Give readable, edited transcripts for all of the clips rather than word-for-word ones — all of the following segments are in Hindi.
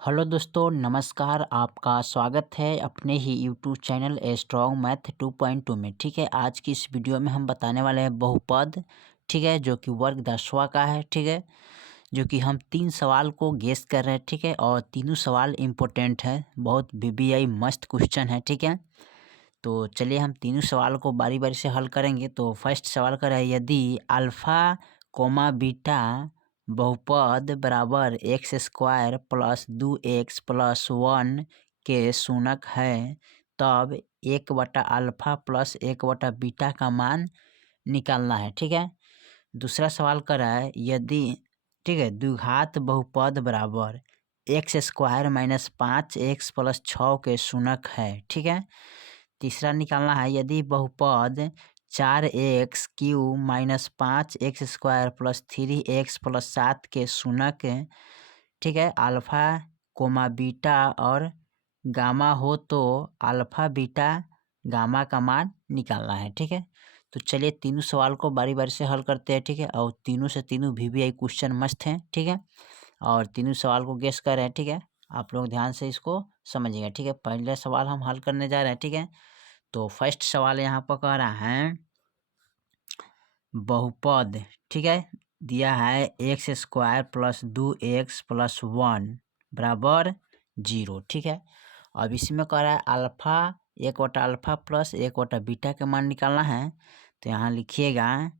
हेलो दोस्तों, नमस्कार। आपका स्वागत है अपने ही YouTube channel a strong math 2.2 में। ठीक है, आज की इस वीडियो में हम बताने वाले हैं बहुपद। ठीक है, जो कि वर्ग 10वां का है। ठीक है, जो कि हम 3 सवाल को गेस कर रहे हैं। ठीक है, और तीनों सवाल इम्पोर्टेंट है, बहुत वीवीआई मस्त क्वेश्चन है। ठीक है, तो चलिए हम तीनों सवाल को बारी बारी से हल करेंगे। तो फर्स्ट सवाल कर है, यदि अल्फ़ा कोमा बीटा बहुपद बराबर x square plus 2x plus 1 के शून्य है, तब 1/अल्फ़ा प्लस 1/बीटा का मान निकालना है। ठीक है, दूसरा सवाल कर रहा है, यदि ठीक है द्विघात बहुपद बराबर x square minus 5x plus 6 के शून्य है। ठीक है, तीसरा निकालना है, यदि बहुपद 4x³ minus 5x square plus 3x plus 7 के शून्य ठीक है अल्फ़ा कोमा बीटा और गामा हो, तो अल्फ़ा बीटा गामा का मान निकालना है। ठीक है, तो चलिए तीनों सवाल को बारी बारी से हल करते हैं। ठीक है, और तीनों से तीनों वीवीआई क्वेश्चन मस्त हैं। ठीक है, और तीनों सवाल को गेस कर रहे हैं। ठीक है, आप लोग ध्यान से इसको समझिएगा। ठीक है, पहले सवाल हम हल करने जा रहे हैं। ठीक है, तो फर्स्ट सवाल यहाँ पर कह रहा है बहुपद। ठीक है, दिया है x square plus 2x plus 1 बराबर 0। ठीक है, अब इसमें कह रहा है अल्फ़ा 1/अल्फ़ा प्लस 1/बीटा का मान निकालना है। तो यहाँ लिखिएगा,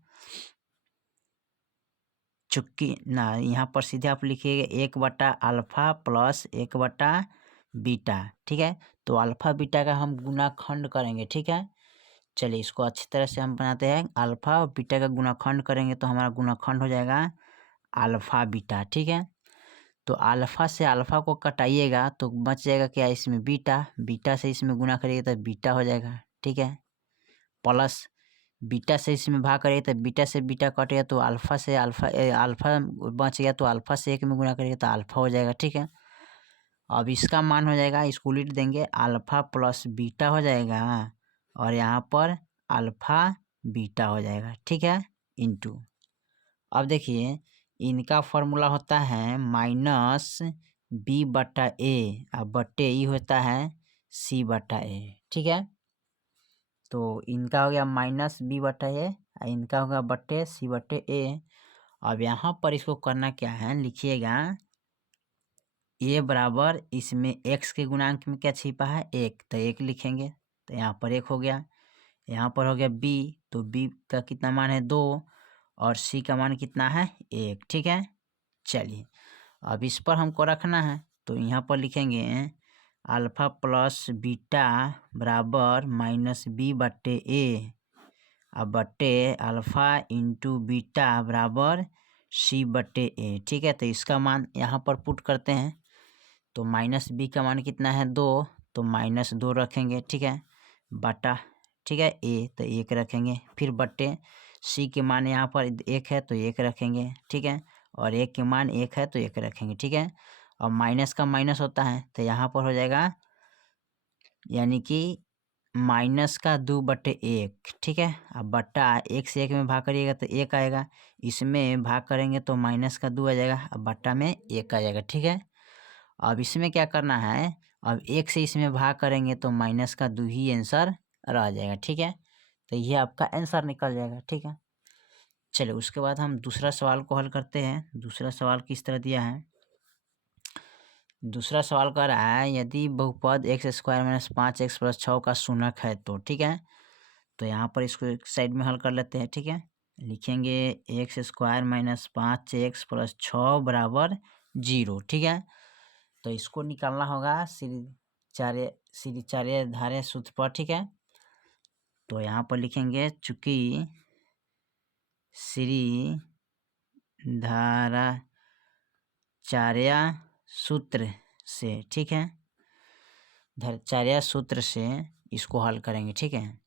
चूँकि ना यहाँ पर सीधे आप लिखिएगा 1/अल्फ़ा प्लस 1/बीटा। ठीक है, तो अल्फ़ा बीटा का हम गुणाखंड करेंगे। ठीक है, चलिए इसको अच्छी तरह से हम बनाते हैं। अल्फ़ा और बीटा का गुणाखंड करेंगे तो हमारा गुणाखंड हो जाएगा अल्फ़ा बीटा। ठीक है, तो अल्फ़ा से अल्फ़ा को कटाइएगा तो बच जाएगा क्या, इसमें बीटा। बीटा से इसमें गुना करिएगा तो बीटा हो जाएगा। ठीक है, प्लस बीटा से इसमें भाग करिए तो बीटा से बीटा कटेगा तो अल्फ़ा से अल्फ़ा बच गया, तो अल्फ़ा से 1 में गुना करिएगा तो अल्फ़ा हो जाएगा। ठीक है, अब इसका मान हो जाएगा, इसको उलट देंगे, अल्फ़ा प्लस बीटा हो जाएगा और यहाँ पर अल्फ़ा बीटा हो जाएगा। ठीक है, इंटू, अब देखिए इनका फॉर्मूला होता है -b/a, अब बट्टे ई होता है c/a। ठीक है, तो इनका हो गया -b/a, इनका होगा बट्टे c/a। अब यहाँ पर इसको करना क्या है, लिखिएगा a बराबर, इसमें x के गुणांक में क्या छिपा है, 1, तो 1 लिखेंगे, तो यहाँ पर 1 हो गया। यहाँ पर हो गया b, तो b का कितना मान है 2 और c का मान कितना है 1। ठीक है, चलिए अब इस पर हमको रखना है, तो यहाँ पर लिखेंगे अल्फ़ा प्लस बीटा बराबर -b/a, अब बट्टे अल्फ़ा इंटू बीटा बराबर c/a। ठीक है, तो इसका मान यहाँ पर पुट करते हैं, तो -b का मान कितना है 2, तो -2 रखेंगे। ठीक है, बटा ठीक है a, तो 1 रखेंगे, फिर बट्टे c के मान यहाँ पर 1 है तो 1 रखेंगे। ठीक है, और 1 के मान 1 है तो 1 रखेंगे। ठीक है, और माइनस का माइनस होता है तो यहाँ पर हो जाएगा, यानी कि -2/1। ठीक है, अब बट्टा 1 से 1 में भाग करिएगा तो 1 आएगा, इसमें भाग करेंगे तो -2 आ जाएगा, अब बट्टा में 1 आ जाएगा। ठीक है, अब इसमें क्या करना है, अब 1 से इसमें भाग करेंगे तो -2 ही आंसर रह जाएगा। ठीक है, तो ये आपका आंसर निकल जाएगा। ठीक है, चलिए उसके बाद हम दूसरा सवाल को हल करते हैं। दूसरा सवाल किस तरह दिया है, दूसरा सवाल कह रहा है, यदि बहुपद x square minus 5x plus 6 का शून्य है, तो ठीक है, तो यहाँ पर इसको एक साइड में हल कर लेते हैं। ठीक है, लिखेंगे x square minus 5x plus 6 बराबर 0। ठीक है, तो इसको निकालना होगा सीधी चार्य धारे सूत्र पर। ठीक है, तो यहाँ पर लिखेंगे, चूंकि श्री धारा चार्य सूत्र से, ठीक है, चार्य सूत्र से इसको हल करेंगे। ठीक है,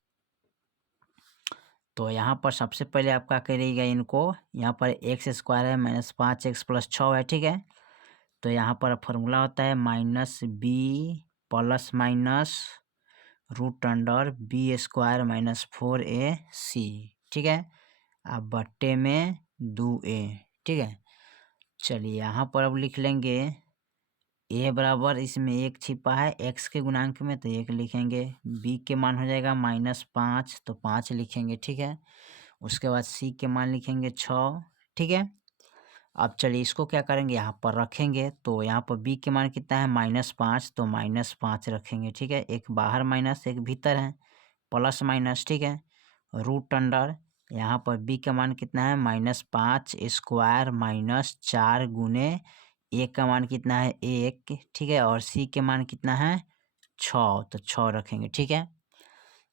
तो यहाँ पर सबसे पहले आपका करिएगा, इनको यहाँ पर एक्स स्क्वायर है माइनस 5x प्लस 6 है। ठीक है, तो यहाँ पर फॉर्मूला होता है -b plus minus √b square minus 4ac। ठीक है, अब बट्टे में 2a। ठीक है, चलिए यहाँ पर अब लिख लेंगे ए बराबर इसमें 1 छिपा है x के गुणांक में, तो 1 लिखेंगे। b के मान हो जाएगा -5, तो 5 लिखेंगे, ठीक है। उसके बाद c के मान लिखेंगे 6, ठीक है। अब चलिए इसको क्या करेंगे, यहाँ पर रखेंगे। तो यहाँ पर b के मान कितना है -5, तो -5 रखेंगे, ठीक है। एक बाहर माइनस एक भीतर है, प्लस माइनस, ठीक है। रूट अंडर यहाँ पर b का मान कितना है -5 स्क्वायर -4 गुने a का मान कितना है 1, ठीक है। और c के मान कितना है 6, तो 6 रखेंगे, ठीक है।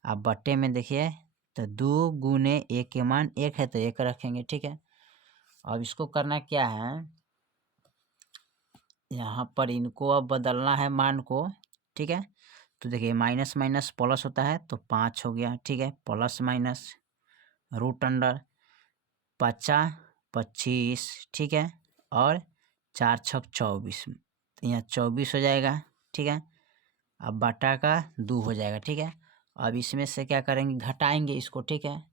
अब बट्टे में देखिए, तो 2 गुने a के मान 1 है, तो 1 रखेंगे, ठीक है। अब इसको करना क्या है, यहाँ पर इनको अब बदलना है मान को, ठीक है। तो देखिए माइनस माइनस प्लस होता है, तो 5 हो गया, ठीक है। प्लस माइनस रूट अंडर 50 25, ठीक है। और 4 छक 24, तो यहाँ 24 हो जाएगा, ठीक है। अब बटा का 2 हो जाएगा, ठीक है। अब इसमें से क्या करेंगे, घटाएंगे इसको, ठीक है।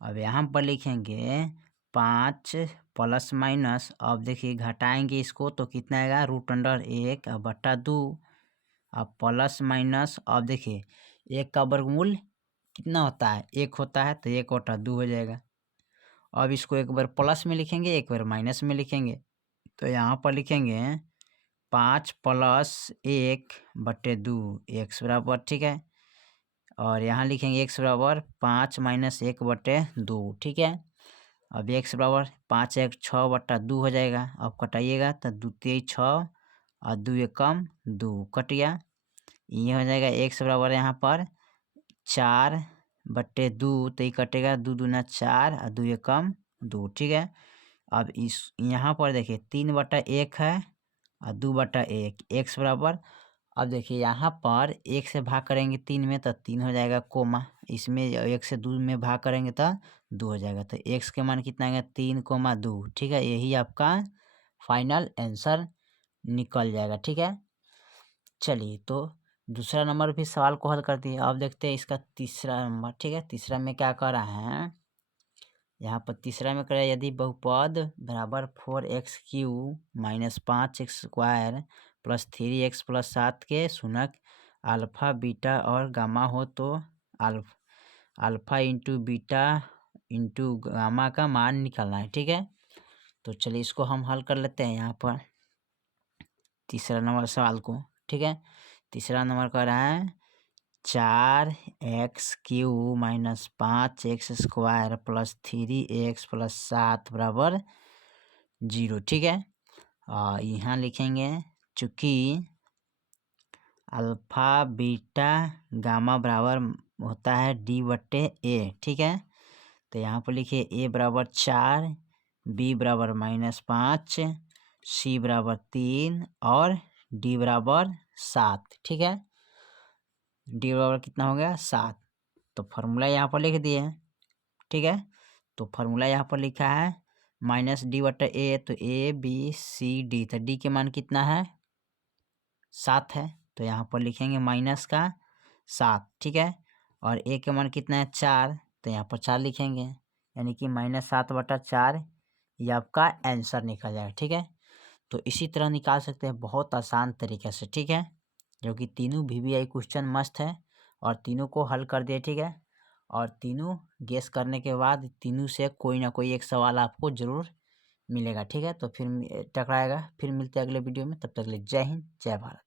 अब यहाँ पर लिखेंगे 5 प्लस माइनस, अब देखिए घटाएंगे इसको तो कितना आएगा √1 अब बटा 2। अब प्लस माइनस, अब देखिए 1 का वर्गमूल कितना होता है 1 होता है, तो 1 बटा 2 हो जाएगा। अब इसको एक बार प्लस में लिखेंगे, एक बार माइनस में लिखेंगे। तो यहाँ पर लिखेंगे 5 प्लस 1 बटे 2 x बराबर, ठीक है। और यहाँ लिखेंगे x बराबर 5 माइनस 1 बटे 2, ठीक है। अब x बराबर 5 1 6 बटा 2 हो जाएगा। अब कटाइएगा तो 2 3 6 और 2 1 कम 2 कट गया। ये हो जाएगा x बराबर यहाँ पर 4 बटे 2, तो ये कटेगा 2 दूना 4 और 2 1 कम 2, ठीक है। अब इस यहाँ पर देखिए 3 बटा 1 है और 2 बटा 1 x बराबर, अब देखिए यहाँ पर 1 से भाग करेंगे 3 में तो 3 हो जाएगा कोमा, इसमें 1 से 2 में भाग करेंगे तो 2 हो जाएगा। तो x के मान कितना आएगा 3,2, ठीक है। यही आपका फाइनल आंसर निकल जाएगा, ठीक है। चलिए तो दूसरा नंबर भी सवाल को हल कर दिए। अब देखते हैं इसका तीसरा नंबर, ठीक है। तीसरा में क्या कर रहा है, यहाँ पर तीसरा में करें यदि बहुपद बराबर 4x³ minus 5x² plus 3x plus 7 के शून्यक अल्फा बीटा और गामा हो, तो alpha into beta into gamma का मान निकालना है, ठीक है। तो चलिए इसको हम हल कर लेते हैं यहाँ पर तीसरा नंबर सवाल को, ठीक है। तीसरा नंबर कह रहा है 4x³ minus 5x² plus 3x plus 7 बराबर 0, ठीक है। यहाँ लिखेंगे चूँकि अल्फा बीटा गामा बराबर होता है d/a, ठीक है। तो यहाँ पर लिखिए a बराबर 4, b बराबर -5, c बराबर 3 और d बराबर 7, ठीक है। d बराबर कितना हो गया 7, तो फार्मूला यहाँ पर लिख दिए, ठीक है। तो फार्मूला यहाँ पर लिखा है -d/a, तो ABCD, तो d के मान कितना है 7 है, तो यहाँ पर लिखेंगे माइनस का 7, ठीक है। और a के मान कितना है 4, तो यहाँ पर 4 लिखेंगे, यानी कि -7/4 ये आपका आंसर निकल जाएगा, ठीक है। तो इसी तरह निकाल सकते हैं बहुत आसान तरीके से, ठीक है। जो कि तीनों VVI क्वेश्चन मस्त है और तीनों को हल कर दिए, ठीक है। और तीनों गेस करने के बाद तीनों से कोई ना कोई एक सवाल आपको ज़रूर मिलेगा, ठीक है। तो फिर टकराएगा। फिर मिलते हैं अगले वीडियो में, तब तक के लिए जय हिंद जय भारत।